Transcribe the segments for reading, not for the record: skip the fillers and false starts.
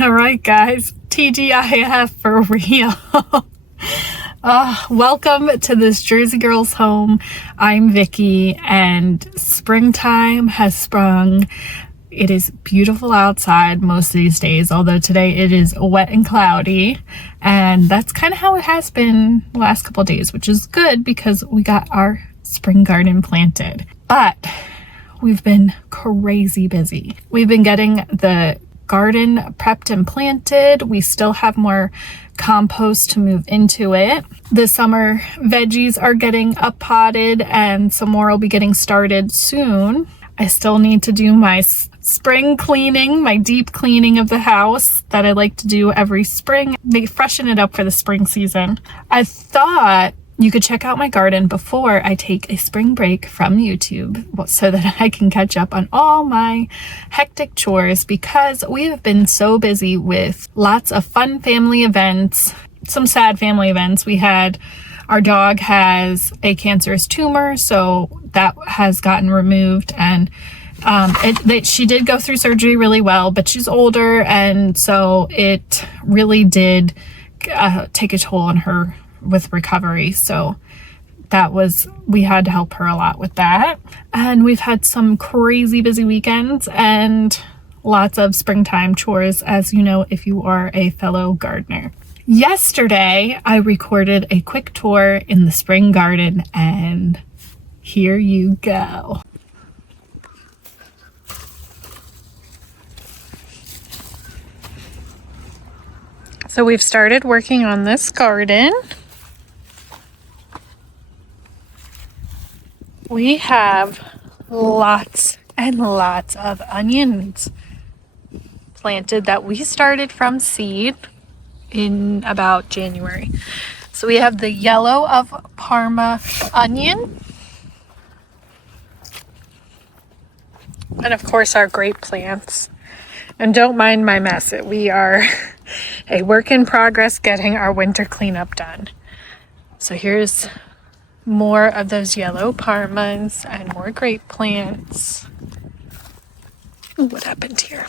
All right, guys, TGIF for real. Welcome to this Jersey Girls home. I'm Vicky, and springtime has sprung. It is beautiful outside most of these days, although today it is wet and cloudy, and that's kind of how it has been the last couple of days, which is good because we got our spring garden planted. But we've been crazy busy. We've been getting the garden prepped and planted. We still have more compost to move into it. The summer veggies are getting up potted, and some more will be getting started soon. I still need to do my spring cleaning, my deep cleaning of the house that I like to do every spring. They freshen it up for the spring season. I thought you could check out my garden before I take a spring break from YouTube so that I can catch up on all my hectic chores, because we have been so busy with lots of fun family events, some sad family events. Our dog has a cancerous tumor, so that has gotten removed, and she did go through surgery really well, but she's older, and so it really did take a toll on her with recovery. So we had to help her a lot with that. And we've had some crazy busy weekends and lots of springtime chores, as you know, if you are a fellow gardener. Yesterday, I recorded a quick tour in the spring garden, and here you go. So we've started working on this garden. We have lots and lots of onions planted that we started from seed in about January. So we have the yellow of Parma onion, and of course our grape plants. And don't mind my mess. We are a work in progress getting our winter cleanup done. So here's more of those yellow Parmas and more grape plants. Ooh, what happened here?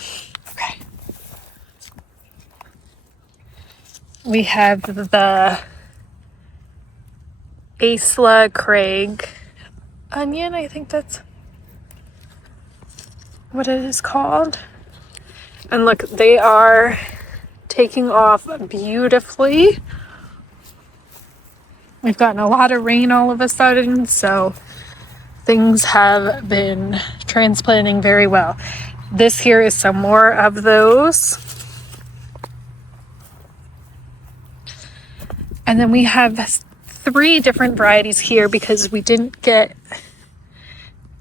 Okay. We have the Aisla Craig onion. I think that's what it is called. And look, they are taking off beautifully. We've gotten a lot of rain all of a sudden, so things have been transplanting very well. This here is some more of those. And then we have 3 different varieties here because we didn't get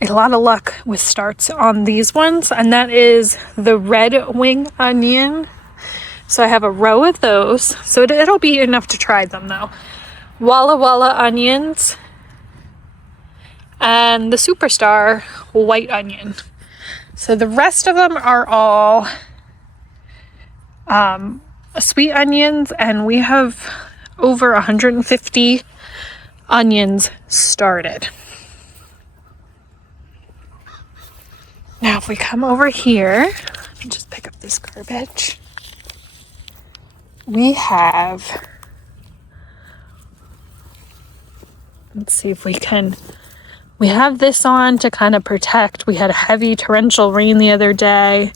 a lot of luck with starts on these ones, and that is the red wing onion. So I have a row of those, so it'll be enough to try them though. Walla Walla onions, and the superstar white onion. So the rest of them are all sweet onions, and we have over 150 onions started. Now if we come over here, let me just pick up this garbage. We have, let's see if we have this on to kind of protect. We had a heavy torrential rain the other day.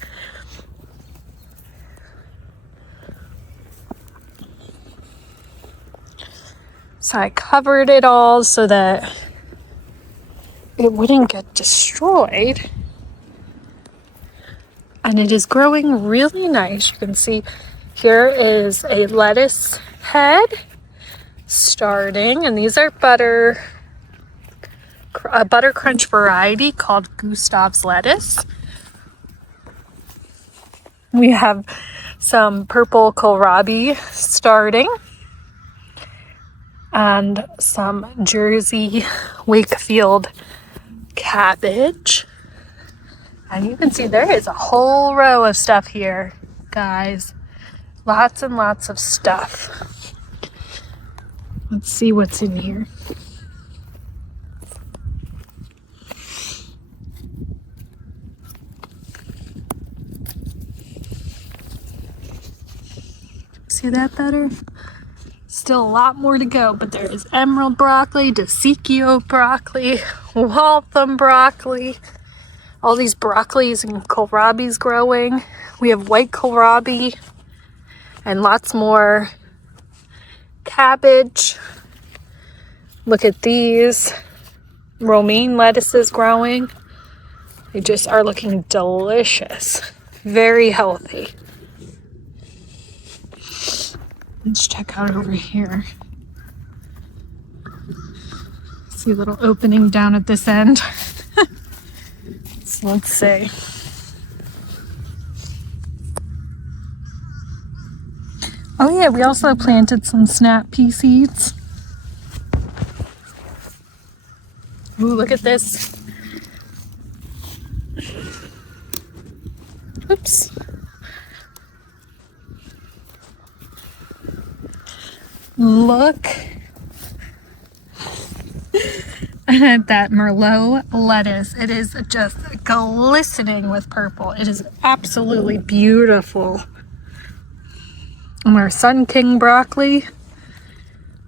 So I covered it all so that it wouldn't get destroyed. And it is growing really nice. You can see here is a lettuce head starting, and these are a butter crunch variety called Gustav's lettuce. We have some purple kohlrabi starting, and some Jersey Wakefield cabbage. And you can see there is a whole row of stuff here, guys. Lots and lots of stuff. Let's see what's in here. See that better? Still a lot more to go, but there is emerald broccoli, DeSicchio broccoli, Waltham broccoli, all these broccolis and kohlrabi's growing. We have white kohlrabi and lots more cabbage. Look at these romaine lettuces growing. They just are looking delicious. Very healthy. Let's check out over here. See a little opening down at this end. So let's see. Oh yeah, we also planted some snap pea seeds. Ooh, look at this. Oops. Look at that Merlot lettuce. It is just glistening with purple. It is absolutely beautiful. And our Sun King broccoli,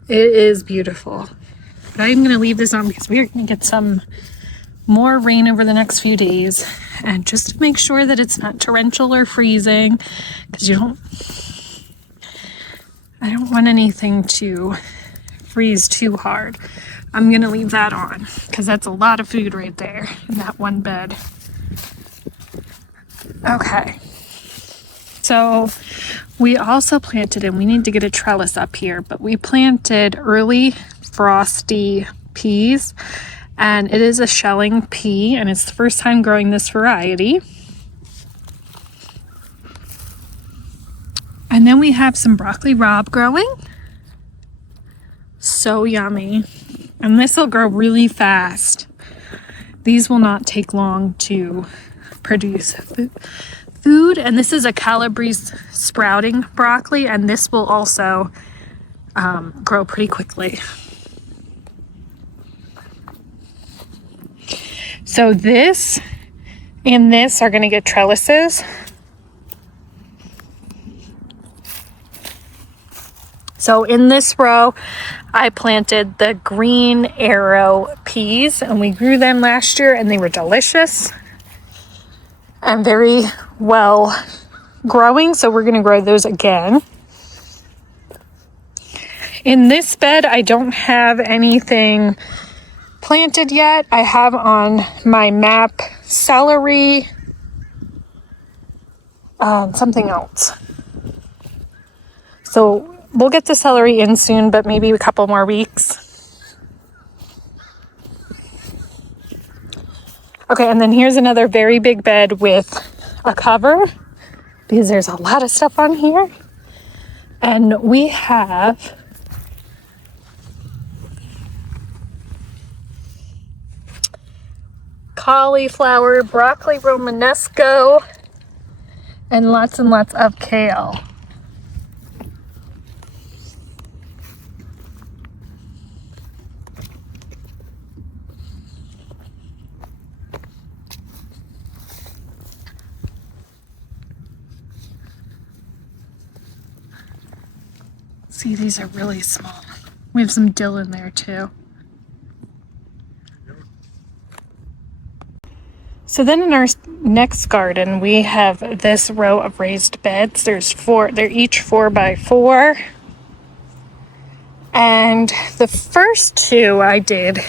it is beautiful. But I'm going to leave this on because we're going to get some more rain over the next few days. And just to make sure that it's not torrential or freezing, because I don't want anything to freeze too hard. I'm going to leave that on because that's a lot of food right there in that one bed. Okay. So we also planted, and we need to get a trellis up here, but we planted early frosty peas, and it is a shelling pea, and it's the first time growing this variety. And then we have some broccoli rabe growing. So yummy. And this will grow really fast. These will not take long to produce food. And this is a Calabrese sprouting broccoli, and this will also grow pretty quickly. So this and this are going to get trellises. So in this row, I planted the green arrow peas, and we grew them last year, and they were delicious and very well growing. So we're going to grow those again. In this bed, I don't have anything planted yet. I have on my map celery, something else. So we'll get the celery in soon, but maybe a couple more weeks. Okay, and then here's another very big bed with a cover because there's a lot of stuff on here. And we have cauliflower, broccoli romanesco, and lots of kale. See, these are really small. We have some dill in there too. So then in our next garden, we have this row of raised beds. There's four, they're each 4x4. And the first two I did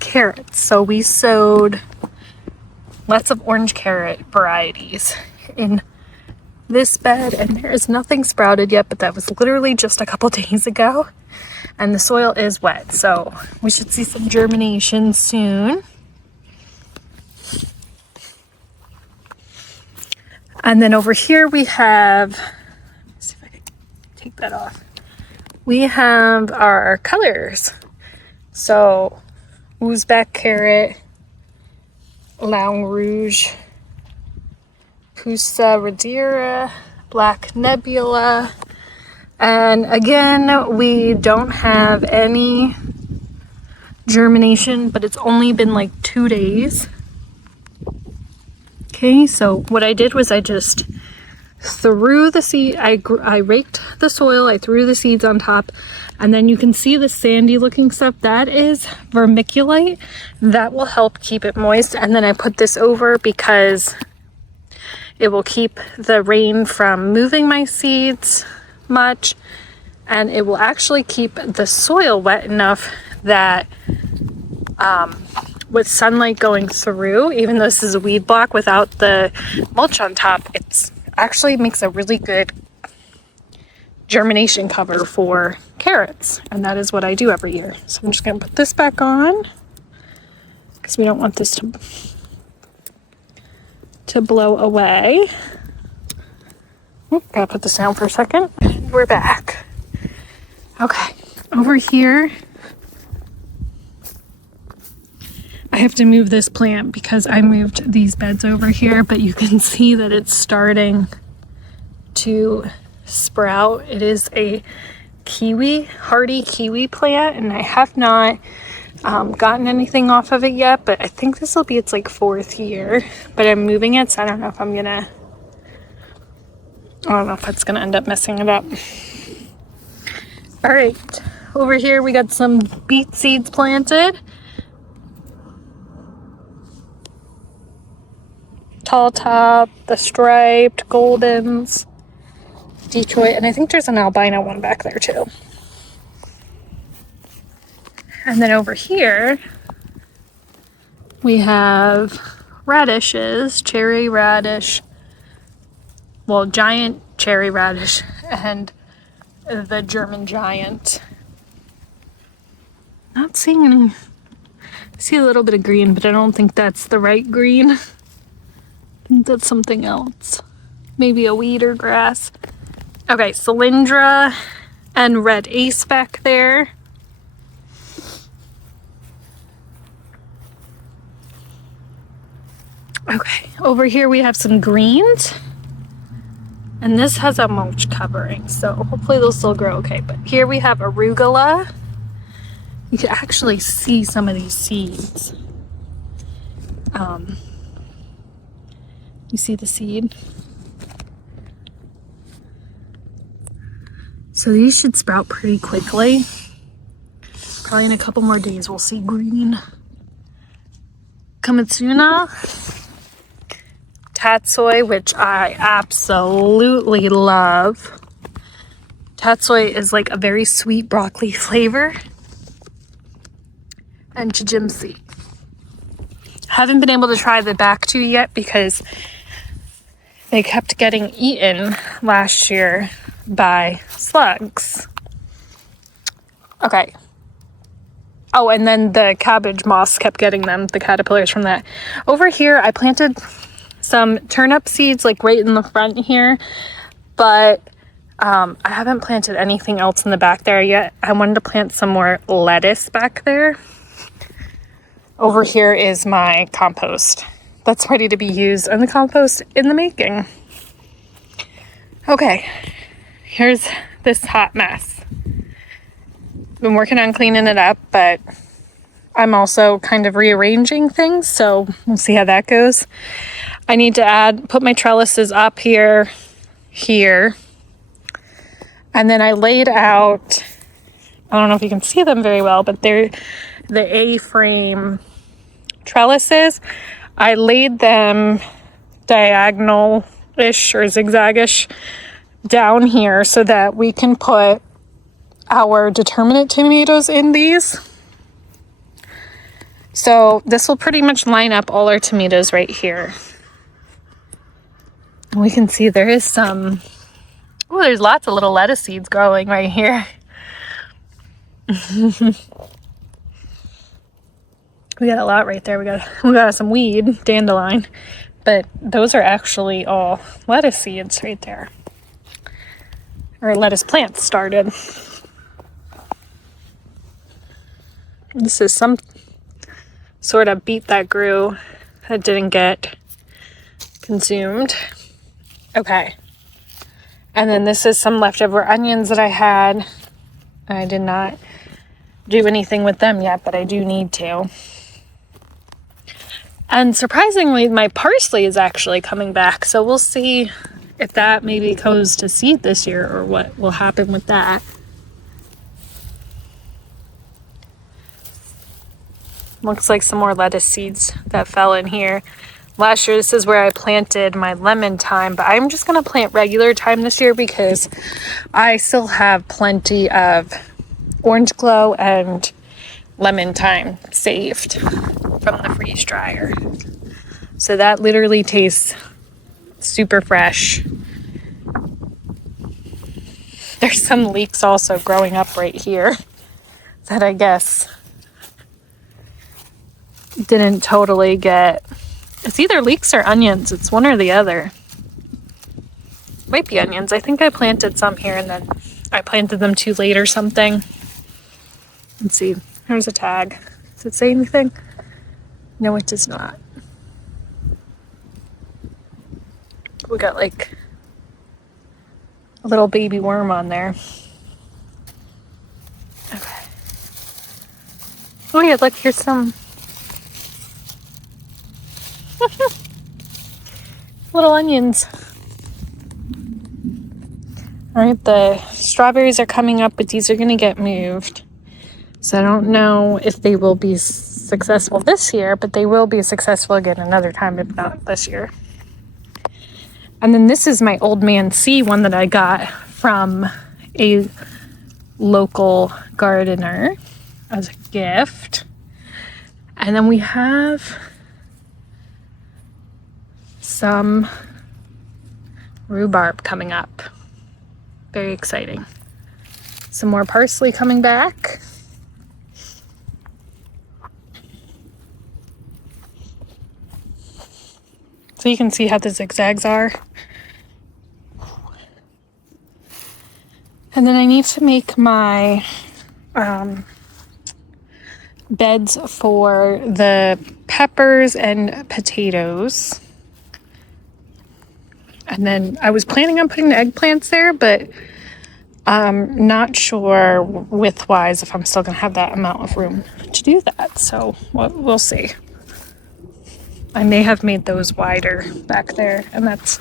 carrots. So we sowed lots of orange carrot varieties in this bed, and there is nothing sprouted yet, but that was literally just a couple days ago. And the soil is wet, so we should see some germination soon. And then over here we have, let's see if I can take that off. We have our colors. So Uzbek carrot, Lang Rouge, Pusa Radira, Black Nebula. And again, we don't have any germination, but it's only been like 2 days. Okay, so what I did was I just threw the seed, I raked the soil, I threw the seeds on top, and then you can see the sandy looking stuff. That is vermiculite. That will help keep it moist. And then I put this over because it will keep the rain from moving my seeds much, and it will actually keep the soil wet enough that with sunlight going through, even though this is a weed block without the mulch on top, it's actually makes a really good germination cover for carrots, and that is what I do every year. So I'm just going to put this back on because we don't want this to blow away. Gotta put this down for a second. We're back. Okay, over here I have to move this plant because I moved these beds over here, but you can see that it's starting to sprout. It is a hardy kiwi plant, and I have not gotten anything off of it yet, but I think this will be its like 4th year, but I'm moving it, so I don't know if that's gonna end up messing it up. All right, over here we got some beet seeds planted. Tall top, the striped, goldens, Detroit, and I think there's an albino one back there too. And then over here we have radishes, cherry radish, well, giant cherry radish, and the German giant. Not seeing any. I see a little bit of green, but I don't think that's the right green. I think that's something else. Maybe a weed or grass. Okay, cylindra and red ace back there. Okay, over here we have some greens. And this has a mulch covering, so hopefully they'll still grow okay. But here we have arugula. You can actually see some of these seeds. You see the seed? So these should sprout pretty quickly. Probably in a couple more days we'll see green. Kamitsuna, tatsoi, which I absolutely love. Tatsoi is like a very sweet broccoli flavor. And chijimsi. Haven't been able to try the back two yet because they kept getting eaten last year by slugs. Okay. Oh, and then the cabbage moss kept getting them, the caterpillars from that. Over here, I planted some turnip seeds like right in the front here, but I haven't planted anything else in the back there yet. I wanted to plant some more lettuce back there. Over here is my compost that's ready to be used, and the compost in the making. Okay, here's this hot mess. Been working on cleaning it up, but I'm also kind of rearranging things, so we'll see how that goes. I need to put my trellises up here, and then I laid out, I don't know if you can see them very well, but they're the A-frame trellises. I laid them diagonal-ish or zigzag-ish down here so that we can put our determinate tomatoes in these. So this will pretty much line up all our tomatoes right here. We can see there is some, oh, there's lots of little lettuce seeds growing right here. We got a lot right there. We got some weed, dandelion, but those are actually all lettuce seeds right there. Or lettuce plants started. This is some sort of beet that grew that didn't get consumed. Okay. And then this is some leftover onions that I had. I did not do anything with them yet, but I do need to. And surprisingly, my parsley is actually coming back. So we'll see if that maybe goes to seed this year or what will happen with that. Looks like some more lettuce seeds that fell in here. Last year, this is where I planted my lemon thyme, but I'm just going to plant regular thyme this year because I still have plenty of orange glow and lemon thyme saved from the freeze dryer. So that literally tastes super fresh. There's some leeks also growing up right here that I guess didn't totally get. It's either leeks or onions. It's one or the other. Might be onions. I think I planted some here and then I planted them too late or something. Let's see. Here's a tag. Does it say anything? No, it does not. We got like a little baby worm on there. Okay. Oh yeah, look, here's some little onions. All right, the strawberries are coming up, but these are going to get moved. So I don't know if they will be successful this year, but they will be successful again another time, if not this year. And then this is my Old Man C one that I got from a local gardener as a gift. And then we have some rhubarb coming up. Very exciting. Some more parsley coming back. So you can see how the zigzags are. And then I need to make my beds for the peppers and potatoes. And then I was planning on putting the eggplants there, but I'm not sure width-wise if I'm still going to have that amount of room to do that. So we'll see. I may have made those wider back there, and that's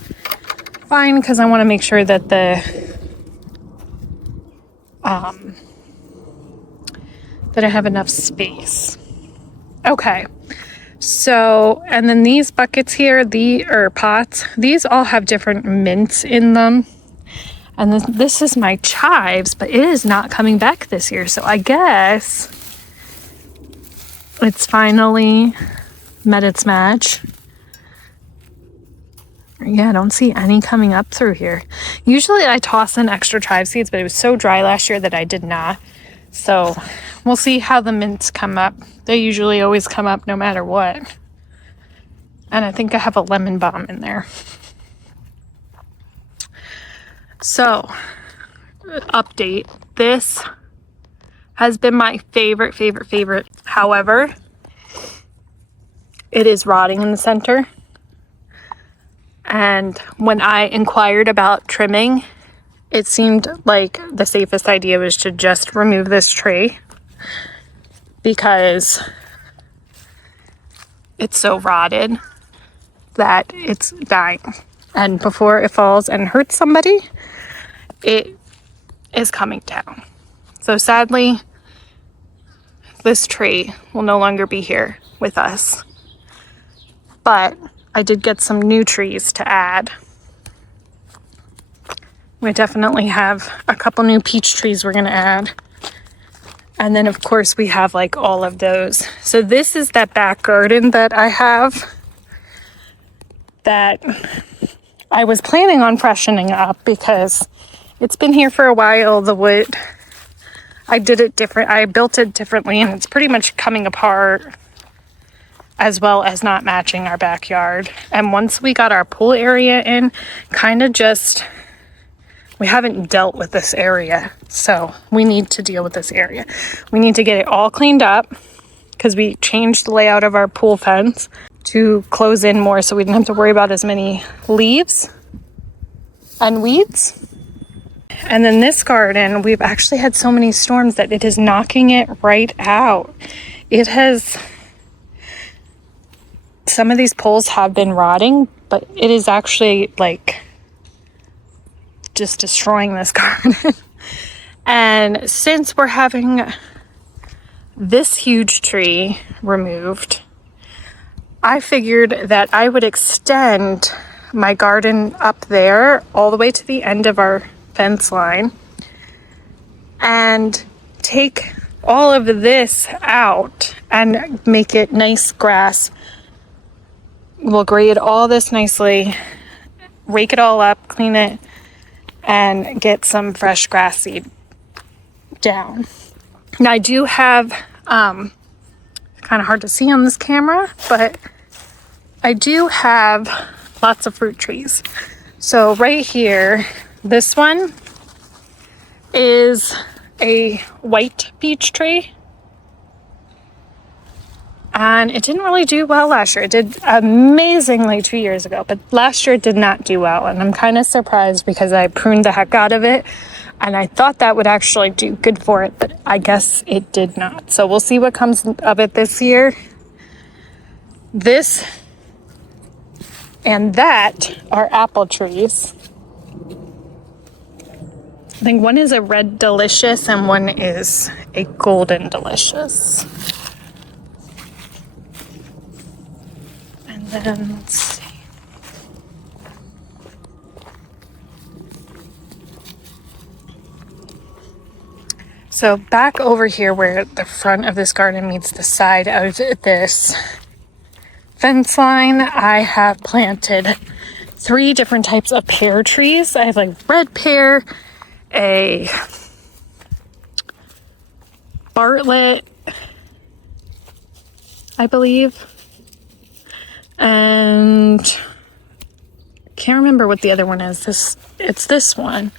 fine because I want to make sure that that I have enough space. Okay. So, and then these buckets here, pots, these all have different mints in them. And this is my chives, but it is not coming back this year. So I guess it's finally met its match. Yeah, I don't see any coming up through here. Usually I toss in extra chive seeds, but it was so dry last year that I did not. So we'll see how the mints come up. They usually always come up no matter what. And I think I have a lemon balm in there. So, update. This has been my favorite. However, it is rotting in the center. And when I inquired about trimming, it seemed like the safest idea was to just remove this tree because it's so rotted that it's dying. And before it falls and hurts somebody, it is coming down. So sadly, this tree will no longer be here with us. But I did get some new trees to add. We definitely have a couple new peach trees we're going to add. And then, of course, we have like all of those. So this is that back garden that I have that I was planning on freshening up because it's been here for a while. The wood, I did it different. I built it differently and it's pretty much coming apart, as well as not matching our backyard. And once we got our pool area in, we haven't dealt with this area. So we need to deal with this area. We need to get it all cleaned up because we changed the layout of our pool fence to close in more so we didn't have to worry about as many leaves and weeds. And then this garden, we've actually had so many storms that it is knocking it right out. Some of these poles have been rotting, but it is actually like just destroying this garden. And since we're having this huge tree removed, I figured that I would extend my garden up there all the way to the end of our fence line and take all of this out and make it nice grass. We'll grade all this nicely, rake it all up, clean it, and get some fresh grass seed down. Now I do have, kind of hard to see on this camera, but I do have lots of fruit trees. So right here, this one is a white peach tree. And it didn't really do well last year. It did amazingly 2 years ago, but last year it did not do well. And I'm kind of surprised because I pruned the heck out of it. And I thought that would actually do good for it, but I guess it did not. So we'll see what comes of it this year. This and that are apple trees. I think one is a red delicious and one is a golden delicious. And then let's see. So back over here where the front of this garden meets the side of this fence line, I have planted 3 different types of pear trees. I have like red pear, a Bartlett, I believe, and I can't remember what the other one is. It's this one.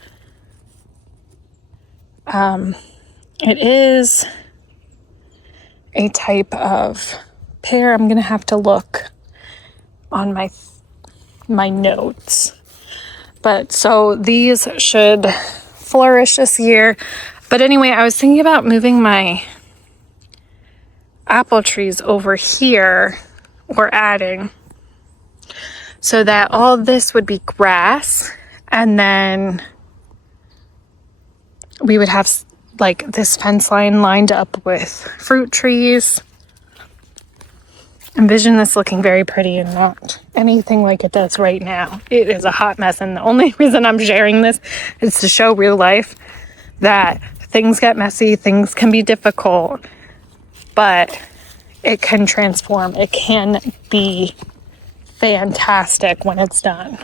It is a type of pear. I'm gonna have to look on my notes. But so these should flourish this year. But anyway, I was thinking about moving my apple trees over here, or adding, so that all this would be grass, and then we would have like this fence line lined up with fruit trees. Envision this looking very pretty and not anything like it does right now. It is a hot mess, and the only reason I'm sharing this is to show real life that things get messy, things can be difficult, but it can transform. It can be fantastic when it's done.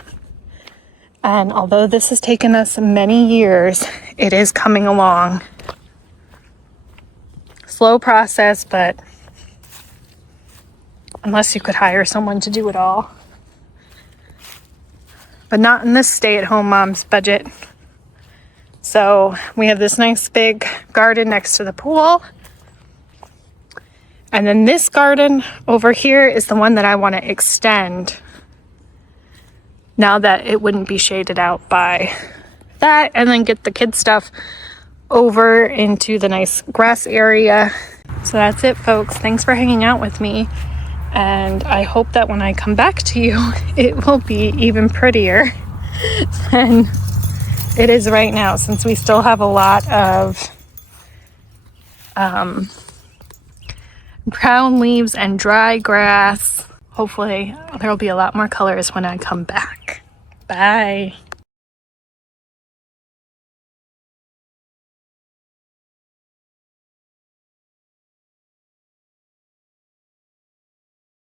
And although this has taken us many years, it is coming along. Slow process, but unless you could hire someone to do it all. But not in this stay-at-home mom's budget. So we have this nice big garden next to the pool. And then this garden over here is the one that I want to extend, now that it wouldn't be shaded out by that, and then get the kids' stuff over into the nice grass area. So that's it, folks. Thanks for hanging out with me. And I hope that when I come back to you, it will be even prettier than it is right now, since we still have a lot of brown leaves and dry grass. Hopefully there will be a lot more colors when I come back. Bye.